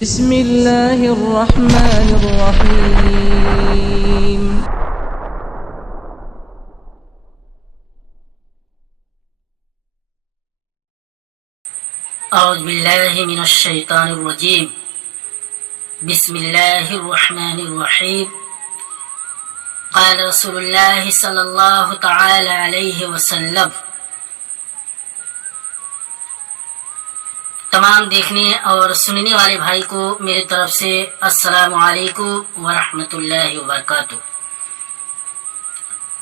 بسم الله الرحمن الرحيم. أعوذ بالله من الشيطان الرجيم. بسم الله الرحمن الرحيم. قال رسول الله صلى الله تعالى عليه وسلم. تمام دیکھنے اور سننے والے بھائی کو میری طرف سے السلام علیکم ورحمۃ اللہ وبرکاتہ.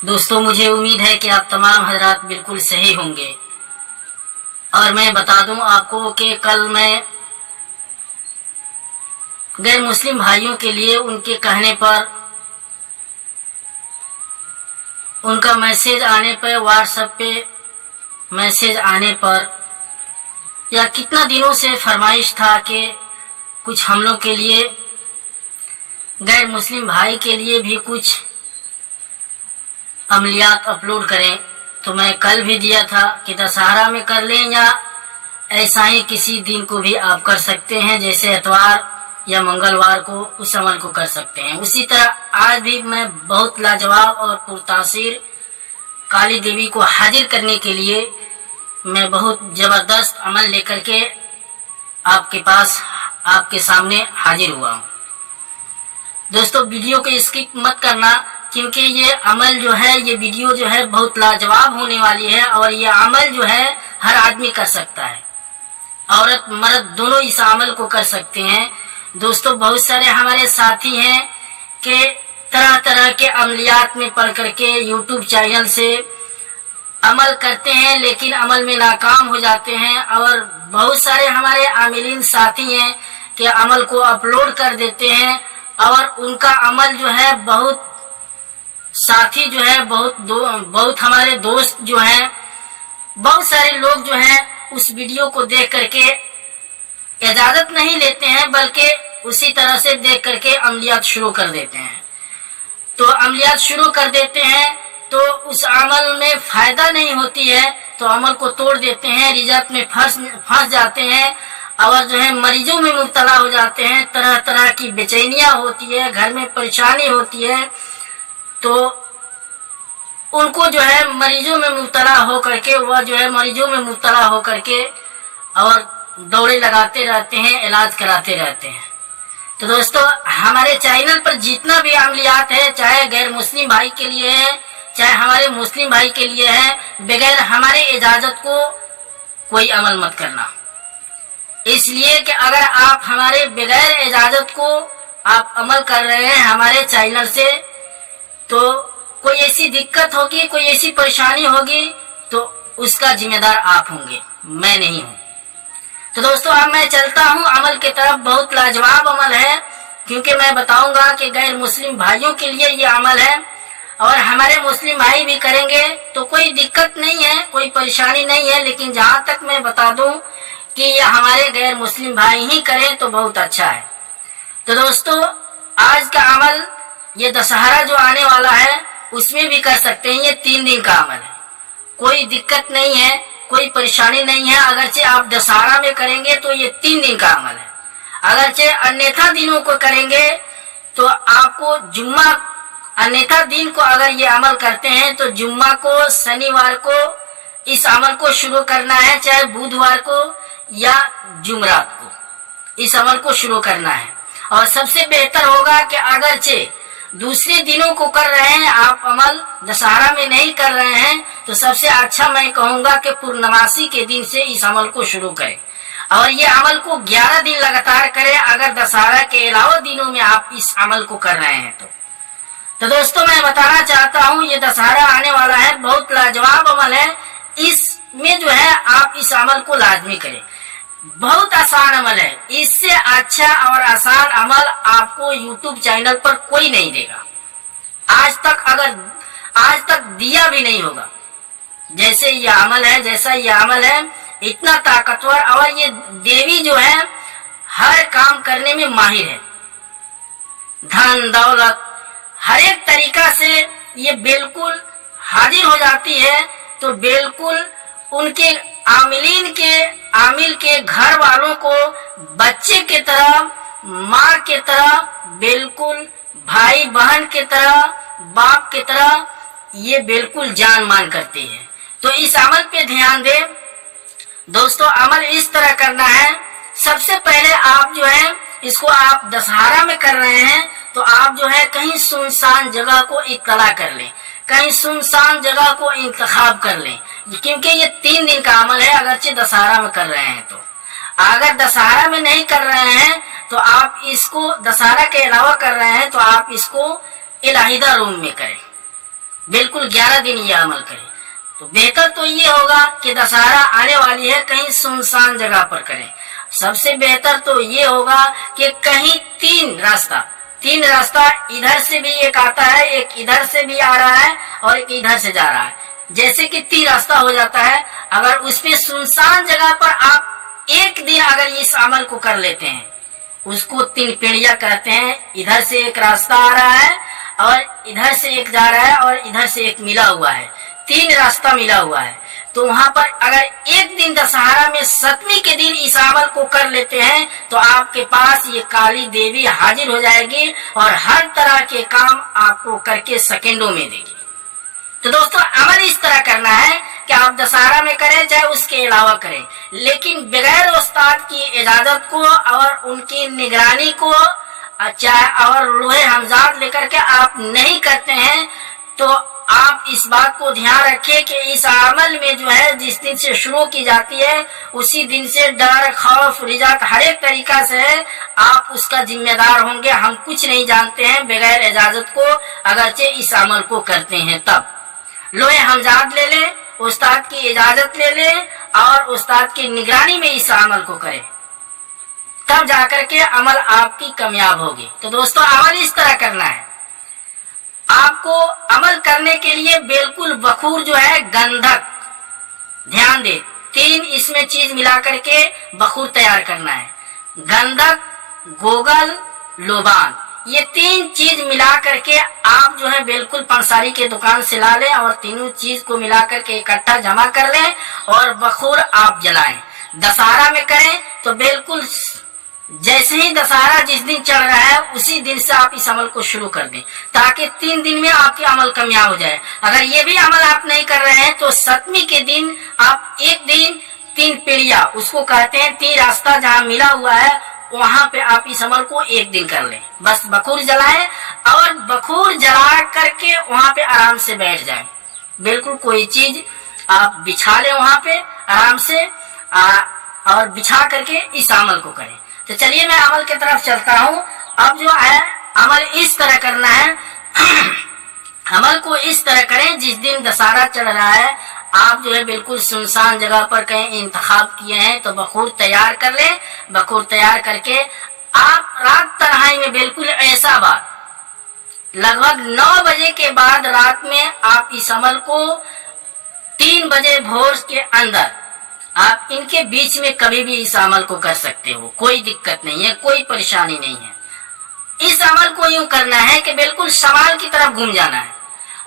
دوستو، مجھے امید ہے کہ آپ تمام حضرات بالکل صحیح ہوں گے، اور میں بتا دوں آپ کو کہ کل میں غیر مسلم بھائیوں کے لیے ان کے کہنے پر، ان کا میسیج آنے پہ، واٹس ایپ پہ میسیج آنے پر، یا کتنا دنوں سے فرمائش تھا کہ کچھ ہم لوگ کے لیے، غیر مسلم بھائی کے لیے بھی کچھ عملیات اپلوڈ کریں. تو میں کل بھی دیا تھا کہ دسہرہ میں کر لیں، یا ایسا ہی کسی دن کو بھی آپ کر سکتے ہیں، جیسے اتوار یا منگلوار کو اس عمل کو کر سکتے ہیں. اسی طرح آج بھی میں بہت لاجواب اور پرتاثیر کالی دیوی کو حاضر کرنے کے لیے میں بہت زبردست عمل لے کر کے آپ کے پاس، آپ کے سامنے حاضر ہوا ہوں. دوستو، ویڈیو کو اسکپ مت کرنا، کیونکہ یہ عمل جو ہے، یہ ویڈیو جو ہے بہت لاجواب ہونے والی ہے، اور یہ عمل جو ہے ہر آدمی کر سکتا ہے. عورت مرد دونوں اس عمل کو کر سکتے ہیں. دوستو، بہت سارے ہمارے ساتھی ہیں کہ طرح طرح کے عملیات میں پڑھ کر کے یوٹیوب چینل سے عمل کرتے ہیں، لیکن عمل میں ناکام ہو جاتے ہیں. اور بہت سارے ہمارے عاملین ساتھی ہیں کہ عمل کو اپلوڈ کر دیتے ہیں، اور ان کا عمل جو ہے، بہت ساتھی جو ہے، بہت ہمارے دوست جو ہیں، بہت سارے لوگ جو ہیں اس ویڈیو کو دیکھ کر کے اجازت نہیں لیتے ہیں، بلکہ اسی طرح سے دیکھ کر کے عملیات شروع کر دیتے ہیں. تو عملیات شروع کر دیتے ہیں تو اس عمل میں فائدہ نہیں ہوتی ہے، تو عمل کو توڑ دیتے ہیں، رجعت میں پھنس جاتے ہیں، اور جو ہے مریضوں میں مبتلا ہو جاتے ہیں. طرح طرح کی بے چینیاں ہوتی ہے، گھر میں پریشانی ہوتی ہے، تو ان کو جو ہے مریضوں میں مبتلا ہو کر کے اور دوڑے لگاتے رہتے ہیں، علاج کراتے رہتے ہیں. تو دوستو، ہمارے چینل پر جتنا بھی عملیات ہے، چاہے غیر مسلم بھائی کے لیے ہے، چاہے ہمارے مسلم بھائی کے لیے ہے، بغیر ہمارے اجازت کو کوئی عمل مت کرنا. اس لیے کہ اگر آپ ہمارے بغیر اجازت کو آپ عمل کر رہے ہیں ہمارے چینل سے، تو کوئی ایسی دقت ہوگی، کوئی ایسی پریشانی ہوگی، تو اس کا ذمہ دار آپ ہوں گے، میں نہیں ہوں. تو دوستو، اب میں چلتا ہوں عمل کی طرف. بہت لاجواب عمل ہے، کیونکہ میں بتاؤں گا کہ غیر مسلم بھائیوں کے لیے یہ عمل ہے، اور ہمارے مسلم بھائی بھی کریں گے تو کوئی دقت نہیں ہے، کوئی پریشانی نہیں ہے. لیکن جہاں تک میں بتا دوں کہ یہ ہمارے غیر مسلم بھائی ہی کریں تو بہت اچھا ہے. تو دوستو، آج کا عمل، یہ دسہرہ جو آنے والا ہے اس میں بھی کر سکتے ہیں. یہ 3 دن کا عمل ہے، کوئی دقت نہیں ہے، کوئی پریشانی نہیں ہے. اگرچہ آپ دسہرہ میں کریں گے تو یہ 3 دن کا عمل ہے. اگرچہ انیتھا دنوں کو کریں گے تو آپ کو جمعہ، انیتھا دن کو اگر یہ عمل کرتے ہیں تو جمعہ کو، شنیوار کو اس عمل کو شروع کرنا ہے، چاہے بدھوار کو یا جمعرات کو اس عمل کو شروع کرنا ہے. اور سب سے بہتر ہوگا کہ اگرچہ دوسرے دنوں کو کر رہے ہیں آپ، عمل دسہرہ میں نہیں کر رہے ہیں، تو سب سے اچھا میں کہوں گا کہ پورنماسی کے دن سے اس عمل کو شروع کریں، اور یہ عمل کو 11 دن لگاتار کریں، اگر دسہرہ کے علاوہ دنوں میں آپ اس عمل کو کر رہے ہیں تو دوستو، میں بتانا چاہتا ہوں یہ دسہرہ آنے والا ہے، بہت لاجواب عمل ہے. اس میں جو ہے آپ اس عمل کو لازمی کریں. بہت آسان عمل ہے، اس سے اچھا اور آسان عمل آپ کو یوٹیوب چینل پر کوئی نہیں دے گا. آج تک دیا بھی نہیں ہوگا. جیسے یہ عمل ہے، جیسا یہ عمل ہے، اتنا طاقتور. اور یہ دیوی جو ہے ہر کام کرنے میں ماہر ہے، دھن دولت ہر ایک طریقہ سے یہ بالکل حاضر ہو جاتی ہے. تو بالکل ان کے عامل کے گھر والوں کو بچے کی طرح माँ की तरह, बिल्कुल भाई बहन की तरह, बाप की तरह ये बिल्कुल जान मान करती है। तो इस अमल पे ध्यान दें दोस्तों। अमल इस तरह करना है, सबसे पहले आप जो है इसको आप दशहरा में कर रहे हैं तो आप जो है कहीं सुनसान जगह को इत्तला कर लें, कहीं सुनसान जगह को इंतखाब कर लें, क्योंकि ये 3 दिन का अमल है। अगरचे दशहरा में कर रहे हैं तो, अगर दशहरा में नहीं कर रहे हैं तो आप इसको दशहरा के अलावा कर रहे हैं तो आप इसको इलाहिदा रूम में करें, बिल्कुल 11 दिन ये अमल करें। तो बेहतर तो ये होगा कि दशहरा आने वाली है, कहीं सुनसान जगह पर करें। सबसे बेहतर तो ये होगा कि कहीं 3 रास्ता इधर से भी एक आता है, एक इधर से भी आ रहा है और एक इधर से जा रहा है, जैसे कि 3 रास्ता हो जाता है। अगर उस पे सुनसान जगह पर आप एक दिन अगर इस अमल को कर लेते हैं, उसको 3 पीढ़िया कहते हैं। इधर से एक रास्ता आ रहा है और इधर से एक जा रहा है और इधर से एक मिला हुआ है, 3 रास्ता मिला हुआ है। तो वहां पर अगर एक दिन दशहरा में 7वीं के दिन इस अमल को कर लेते हैं तो आपके पास ये काली देवी हाजिर हो जाएगी और हर तरह के काम आपको करके सेकेंडों में देगी। तो दोस्तों अमल इस तरह करना है कि आप दशहरा में करें चाहे उसके अलावा करें, लेकिन बगैर उस्ताद की इजाजत को और उनकी निगरानी को चाहे और लोहे हमजाद लेकर के आप नहीं करते हैं तो आप इस बात को ध्यान रखिए कि इस अमल में जो है जिस दिन से शुरू की जाती है उसी दिन से डर, खौफ, रिजात हर एक तरीका से है, आप उसका जिम्मेदार होंगे। हम कुछ नहीं जानते हैं बगैर इजाजत को, अगरचे इस अमल को करते हैं तब लोहे हमजाद ले लें, उस्ताद की इजाजत ले लें और उस्ताद की निगरानी में इस अमल को करें, तब जाकर के अमल आपकी कामयाब होगी। तो दोस्तों अमल इस तरह करना है, आपको अमल करने के लिए बिल्कुल बखूर जो है गंधक, ध्यान दे 3 इसमें चीज मिला करके बखूर तैयार करना है। गंधक, गोगल, लोबान, ये 3 चीज मिला करके आप जो है बिल्कुल पंसारी के दुकान से ला लें और तीनों चीज को मिला करके इकट्ठा जमा कर लें और बखूर आप जलाएं। दशहरा में करें तो बिल्कुल जैसे ही दशहरा जिस दिन चल रहा है उसी दिन से आप इस अमल को शुरू कर दें ताकि 3 दिन में आपके अमल कामयाब हो जाए। अगर ये भी अमल आप नहीं कर रहे हैं तो 7वीं के दिन आप एक दिन 3 पीढ़िया, उसको कहते हैं 3 रास्ता जहाँ मिला हुआ है, वहां पे आप इस अमल को एक दिन कर लें। बस बखूर जलाएं और बखूर जला करके वहां पे आराम से बैठ जाएं, बिल्कुल कोई चीज आप बिछा लें वहां पे आराम से और बिछा करके इस अमल को करें। तो चलिए मैं अमल की तरफ चलता हूँ। अब जो है अमल इस तरह करना है अमल को इस तरह करें, जिस दिन दशहरा चल रहा है आप जो है बिल्कुल सुनसान जगह पर कहीं इंतखाब किए हैं तो बखूर तैयार कर लें। बखूर तैयार करके आप रात तन्हाई में बिल्कुल ऐसा बात लगभग 9 बजे के बाद रात में आप इस अमल को 3 बजे भोर के अंदर आप इनके बीच में कभी भी इस अमल को कर सकते हो, कोई दिक्कत नहीं है, कोई परेशानी नहीं है। इस अमल को यूं करना है कि बिल्कुल शमाल की तरफ घूम जाना है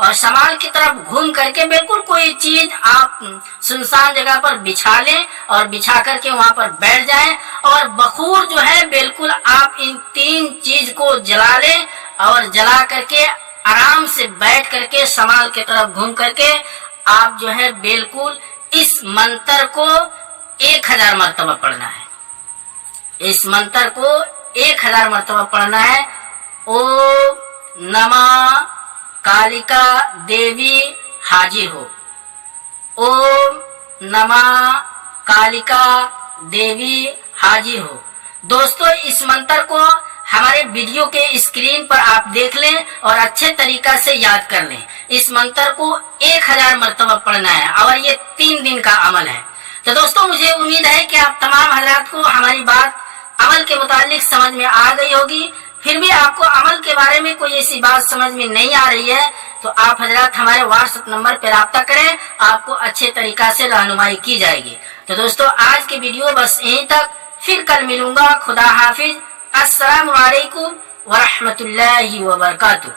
और शमाल की तरफ घूम करके बिल्कुल कोई चीज आप सुनसान जगह पर बिछा लें और बिछा करके वहां पर बैठ जाएं और बखूर जो है बिल्कुल आप इन 3 चीज को जला लें और जला करके आराम से बैठ करके शमाल की तरफ घूम करके आप जो है बिल्कुल इस मंत्र को 1000 मर्तबा पढ़ना है। इस मंत्र को 1000 मर्तबा पढ़ना है। ओम नमः कालिका देवी हाजिर हो, ओम नमः कालिका देवी हाजिर हो। दोस्तों इस मंत्र को हमारे वीडियो के स्क्रीन पर आप देख लें और अच्छे तरीका से याद कर लें। इस मंत्र को 1000 मर्तबा पढ़ना है और ये 3 दिन का अमल है। तो दोस्तों मुझे उम्मीद है कि आप तमाम हजरात को हमारी बात अमल के मुतालिक समझ में आ गई होगी। फिर भी आपको अमल के बारे में कोई ऐसी बात समझ में नहीं आ रही है तो आप हजरात हमारे व्हाट्सएप नंबर पर राब्ता करें, आपको अच्छे तरीका से रहनुमाई की जाएगी। तो दोस्तों आज की वीडियो बस यहीं तक, फिर कल मिलूंगा। खुदा हाफिज। अस्सलामु अलैकुम व रहमतुल्लाहि व बरकातुहू।